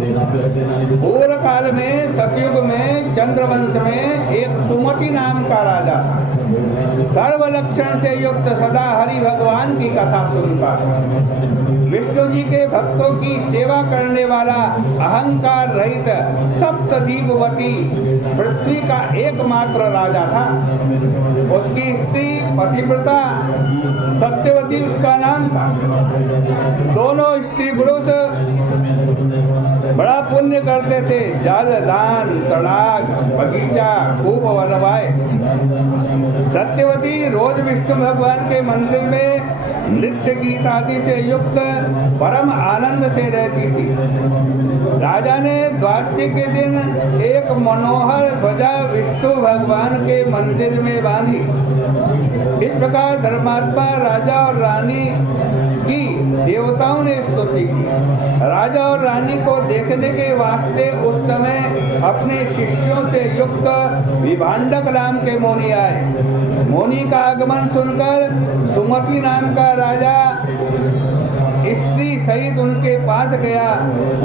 पूर्व काल में सतयुग में चंद्रवंश में एक सुमति नाम का राजा था। सर्व लक्षण से युक्त सदा हरि भगवान की कथा सुनता था। विष्णु जी के भक्तों की सेवा करने वाला अहंकार रहित सप्तदीपवती पृथ्वी का एकमात्र राजा था। उसकी स्त्री पतिव्रता सत्यवती उसका नाम था। दोनों स्त्री पुरुष बड़ा पुण्य करते थे। जल दान तड़ाग बगीचा खूब बनवाए। सत्यवती रोज विष्णु भगवान के मंदिर में नृत्य गीत आदि से युक्त परम आनंद से रहती थी। राजा ने द्वादशी के दिन एक मनोहर ध्वजा विष्णु भगवान के मंदिर में बांधी। इस प्रकार धर्मात्मा राजा और रानी की देवताओं ने स्तुति की। राजा और रानी को देखने के वास्ते उस समय अपने शिष्यों से युक्त विभांडक नाम के मुनि आए। मुनि का आगमन सुनकर सुमति नाम का राजा स्त्री सहित उनके पास गया,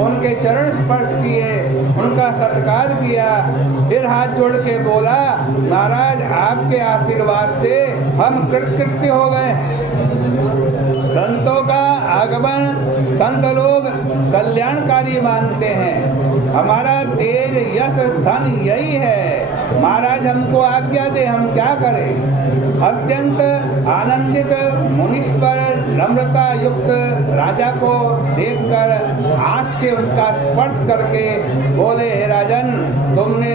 उनके चरण स्पर्श किए, उनका सत्कार किया, फिर हाथ जोड़ के बोला, महाराज आपके आशीर्वाद से हम कृतकृत्य हो गए। संतों का आगमन संत लोग कल्याणकारी मानते हैं। हमारा तेज यश धन यही है। महाराज हमको आज्ञा दे, हम क्या करें। अत्यंत आनंदित मुनीश्वर नम्रता युक्त राजा को देखकर हाथ से उसका स्पर्श करके बोले, हे राजन, तुमने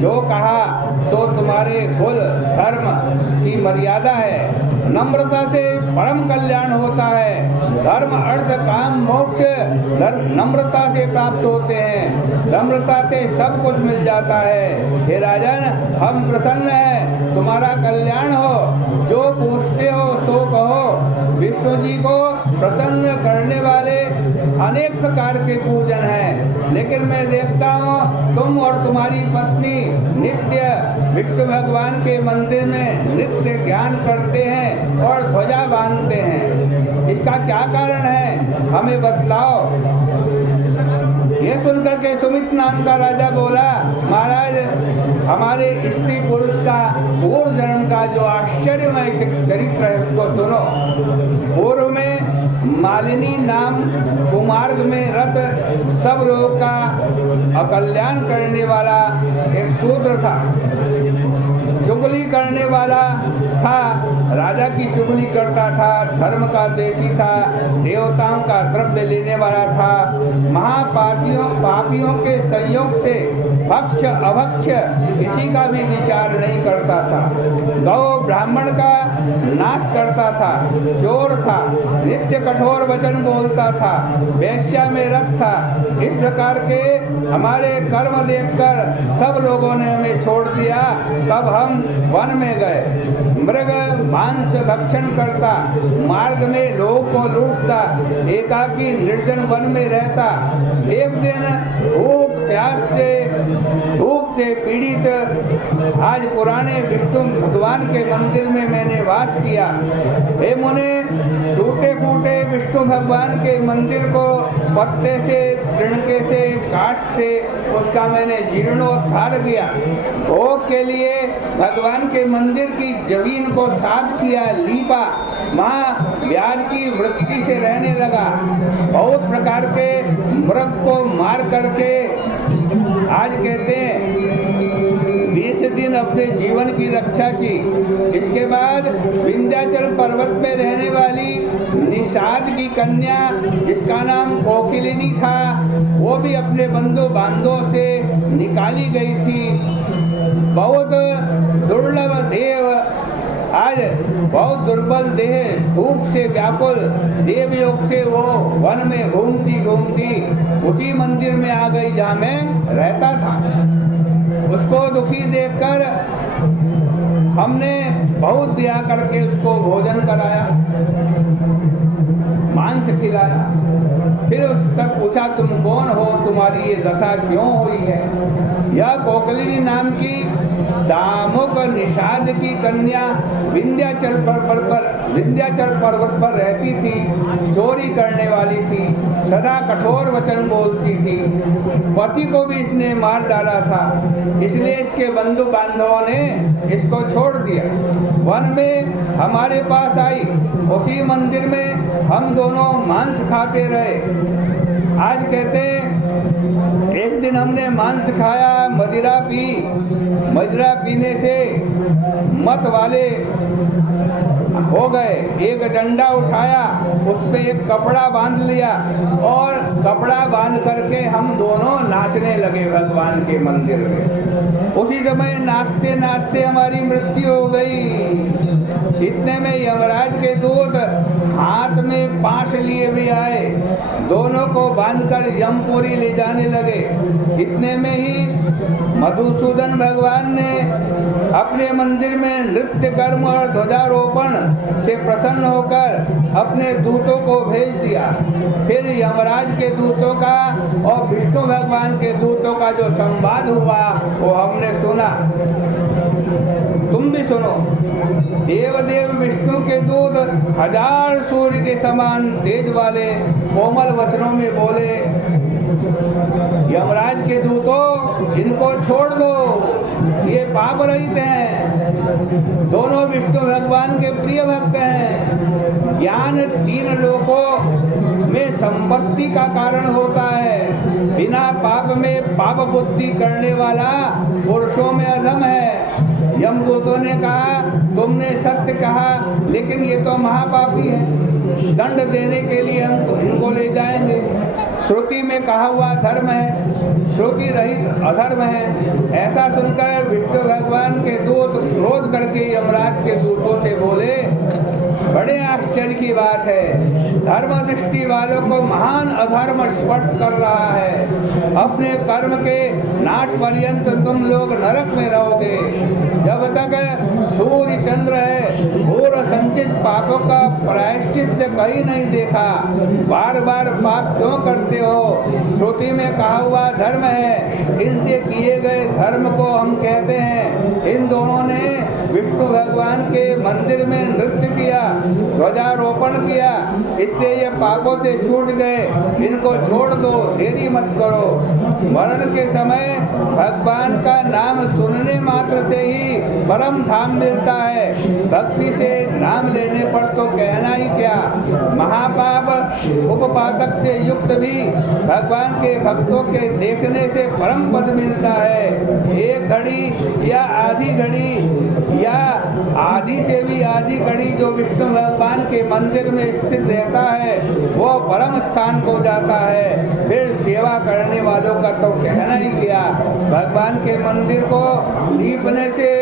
जो कहा तो तुम्हारे कुल धर्म की मर्यादा है। नम्रता से परम कल्याण होता है। धर्म अर्थ काम मोक्ष नम्रता से प्राप्त होते हैं। नम्रता से सब कुछ मिल जाता है। हे राजन, हम प्रसन्न हैं, तुम्हारा कल्याण हो। जो पूछते हो सो कहो। विष्णु जी को प्रसन्न करने वाले अनेक प्रकार के पूजन हैं, लेकिन मैं देखता हूँ तुम और तुम्हारी पत्नी नित्य विष्णु भगवान के मंदिर में नित्य ज्ञान करते हैं और ध्वजा बांधते हैं। इसका क्या कारण है, हमें बतलाओ। ये सुनकर के सुमित नाम का राजा बोला, महाराज, हमारे स्त्री पुरुष का पूर्व जन्म का जो आश्चर्यमय चरित्र है उसको सुनो। पूर्व में मालिनी नाम कुमार्ग में रत सब लोग का अकल्याण करने वाला एक शूद्र था। चुगली करने वाला था, राजा की चुगली करता था, धर्म का देशी था, देवताओं का द्रव्य लेने वाला था। पापियों के संयोग से भक्ष अभक्ष किसी का भी विचार नहीं करता था। गौ ब्राह्मण का नाश करता था, चोर था, नित्य कठोर वचन बोलता था, वेश्या में रत था। इस प्रकार के हमारे कर्म देखकर सब लोगों ने हमें छोड़ दिया। तब हम वन में गए। मृग मांस भक्षण करता, मार्ग में लोगों को लूटता, एकाकी निर्जन वन में रहता। एक दिन भूख से पीड़ित आज पुराने विष्णु भगवान के मंदिर में मैंने वास किया। हे मुने, टूटे फूटे विष्णु भगवान के मंदिर को पत्ते से, तिनके से, काठ से उसका मैंने जीर्णोद्धार किया। भोग के लिए भगवान के मंदिर की जमीन को साफ किया, लीपा, वहाँ ब्याज की वृत्ति से रहने लगा। बहुत प्रकार के मृग को मार करके आज कहते हैं 20 दिन अपने जीवन की रक्षा की। इसके बाद विंध्याचल पर्वत में रहने वाली निषाद की कन्या, जिसका नाम कोकिलिनी था, वो भी अपने बंधु बांधों से निकाली गई थी। बहुत दुर्लभ देव, आज बहुत दुर्बल देह, भूख से व्याकुल देवयोग से वो वन में घूमती घूमती उसी मंदिर में आ गई जहाँ मैं रहता था। उसको दुखी देखकर हमने बहुत दया करके उसको भोजन कराया, मांस खिलाया। फिर उससे पूछा, तुम कौन हो, तुम्हारी ये दशा क्यों हुई है? यह कोकलिनी नाम की दामुक निषाद की कन्या विंध्याचल पर्वत पर रहती थी, चोरी करने वाली थी, सदा कठोर वचन बोलती थी। पति को भी इसने मार डाला था, इसलिए इसके बंधु बांधवों ने इसको छोड़ दिया। वन में हमारे पास आई, उसी मंदिर में हम दोनों मांस खाते रहे। आज कहते एक दिन हमने मांस खाया, मदिरा पी। मदिरा पीने से मत वाले हो गए। एक डंडा उठाया, उस पे एक कपड़ा बांध लिया और कपड़ा बांध करके हम दोनों नाचने लगे भगवान के मंदिर में। उसी समय नाचते नाचते हमारी मृत्यु हो गई। इतने में यमराज के दूत हाथ में पाश लिए भी आए, दोनों को बांधकर यमपुरी ले जाने लगे। इतने में ही मधुसूदन भगवान ने अपने मंदिर में नृत्य कर्म और ध्वजारोपण से प्रसन्न होकर अपने दूतों को भेज दिया। फिर यमराज के दूतों का और विष्णु भगवान के दूतों का जो संवाद हुआ वो हमने सुना। तुम भी सुनो। देवदेव विष्णु के दूत 1000 सूर्य के समान तेज वाले कोमल वचनों में बोले, यमराज के दूतों, इनको छोड़ दो, ये पाप रहित हैं, दोनों विष्णु भगवान के प्रिय भक्त हैं। ज्ञान 3 लोकों में संपत्ति का कारण होता है। बिना पाप में पाप बुद्धि करने वाला पुरुषों में अधम है। यमदूतों ने कहा, तुमने सत्य कहा, लेकिन ये तो महापापी है, दंड देने के लिए हम इनको ले जाएंगे। श्रुति में कहा हुआ धर्म है, श्रुति रहित अधर्म है। ऐसा सुनकर विष्णु भगवान के दूत क्रोध करके यमराज के दूतों से बोले, बड़े आश्चर्य की बात है, धर्म दृष्टि वालों को महान अधर्म स्पर्श कर रहा है। अपने कर्म के नाश पर्यंत तुम लोग नरक में रहोगे। जब तक सूर्य चंद्र है, घोर संचित पापों का प्रायश्चित कहीं नहीं देखा। बार बार पाप क्यों करते हो? श्रुति में कहा हुआ धर्म है, इनसे किए गए धर्म को हम कहते हैं। इन दोनों ने विष्णु भगवान के मंदिर में नृत्य किया, ध्वजारोपण किया, इससे ये पापों से छूट गए। इनको छोड़ दो, देरी मत करो। मरण के समय भगवान का नाम सुनने मात्र से ही परम धाम मिलता है। भक्ति से नाम लेने पर तो कहना ही क्या। महापाप उपपादक से युक्त भी भगवान के भक्तों के देखने से परम पद मिलता है। एक घड़ी या आधी घड़ी या आधी से भी आधी घड़ी जो विष्णु भगवान के मंदिर में स्थित रहता है वो परम स्थान को जाता है। फिर सेवा करने वालों का तो कहना ही क्या। भगवान के मंदिर को लीपने से,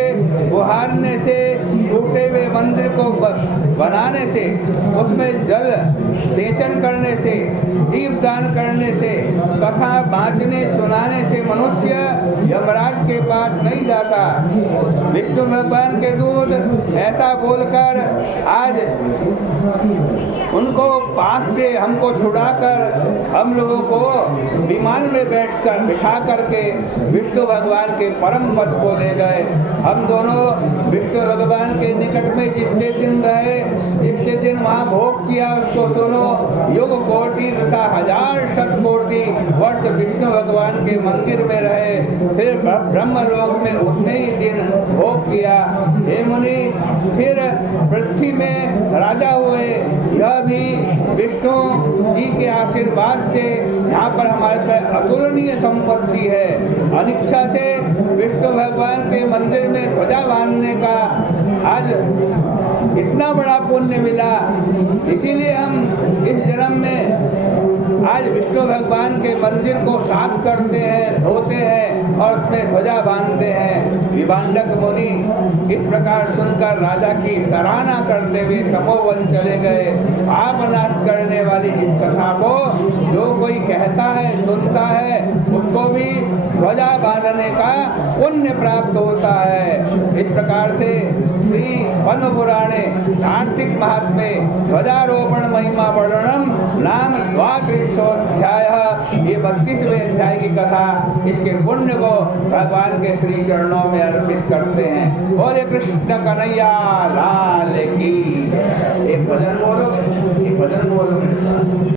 बुहारने से, टूटे हुए मंदिर को बनाने से, उसमें जल सेचन करने से, दीपदान करने से, कथा बाँचने सुनाने से मनुष्य यमराज के पास नहीं जाता। विष्णु भगवान के दूत ऐसा बोलकर आज उनको पास से हमको छुड़ाकर हम लोगों को विमान में बिठा करके विष्णु भगवान के परम पद को ले गए। हम दोनों विष्णु भगवान के निकट में जितने दिन रहे, जितने दिन वहाँ भोग किया, उसको सुनो। युग कोटि तथा 1000 शतकोटि वर्ष विष्णु भगवान के मंदिर में रहे, फिर ब्रह्मलोक में उतने ही दिन भोग किया। हे मुनि, फिर पृथ्वी में राजा हुए। यह भी विष्णु जी के आशीर्वाद से यहाँ पर हमारे पास अतुलनीय संपत्ति है। अनिच्छा से विष्णु भगवान के मंदिर में ध्वजा बांधने का आज इतना बड़ा पुण्य मिला। इसीलिए हम इस जन्म में आज विष्णु भगवान के मंदिर को साफ करते हैं, धोते हैं और उसमें ध्वजा बांधते हैं। विभांडक मुनि इस प्रकार सुनकर राजा की सराहना करते हुए तपोवन चले गए। पाप नाश करने वाली इस कथा को जो कोई कहता है, सुनता है, उसको भी ध्वजा बांधने का पुण्य प्राप्त होता है। इस प्रकार से श्री पद्म पुराणे कार्तिक महात्म्ये ध्वजारोपण महिमा वर्णनम नाम 32 32वां अध्याय, ये 32वें अध्याय की कथा, इसके पुण्य को भगवान के श्री चरणों में अर्पित करते हैं। बोले कृष्ण कन्हैया लाल की। एक भजन बोलोगे, एक भजन बोलोगे।